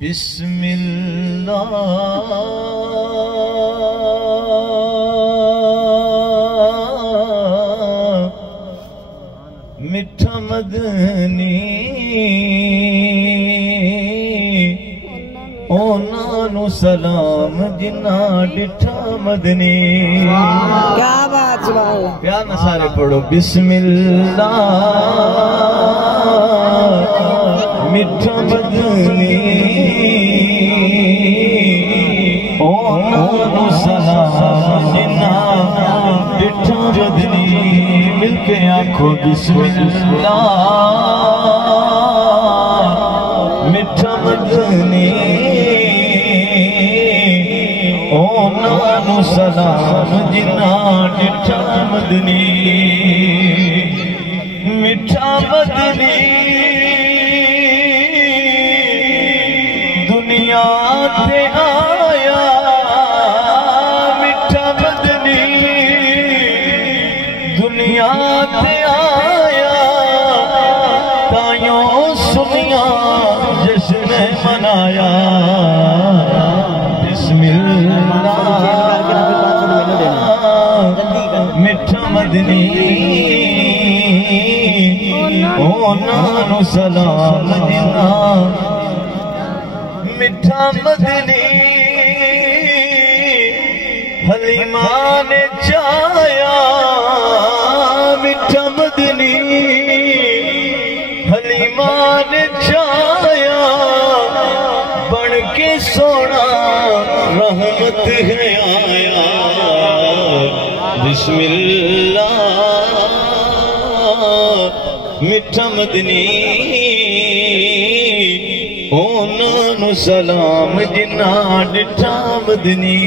बिस्मिल्लाह मिठा मदनी ओनानु सलाम जिन्ना डिठा मदनी। क्या बात है, प्यार न सारे पढ़ो। बिस्मिल्लाह मिठा मदनी ओनानु सलाम जिन्ना डिठा मदनी। मिलके आखो बिस्मिल्लाह मिठा मदनी ओनानु सलाम जिन्ना डिठा मदनी। मिठा मदनी दुनिया ते आया, मिठा मदनी दुनिया ते आया, तायों सुनिया जश्न मनाया। मिठा मदनी ओनानु सलाम जिन्ना। मिठा मदनी हलीमा ने चाया, मिठा मदनी हलीमा ने चाया, बन के सोना रहमत है आया। बिस्मिल्लाह मिठा मदनी ओनानु सलाम जिन्ना डिठा मदनी।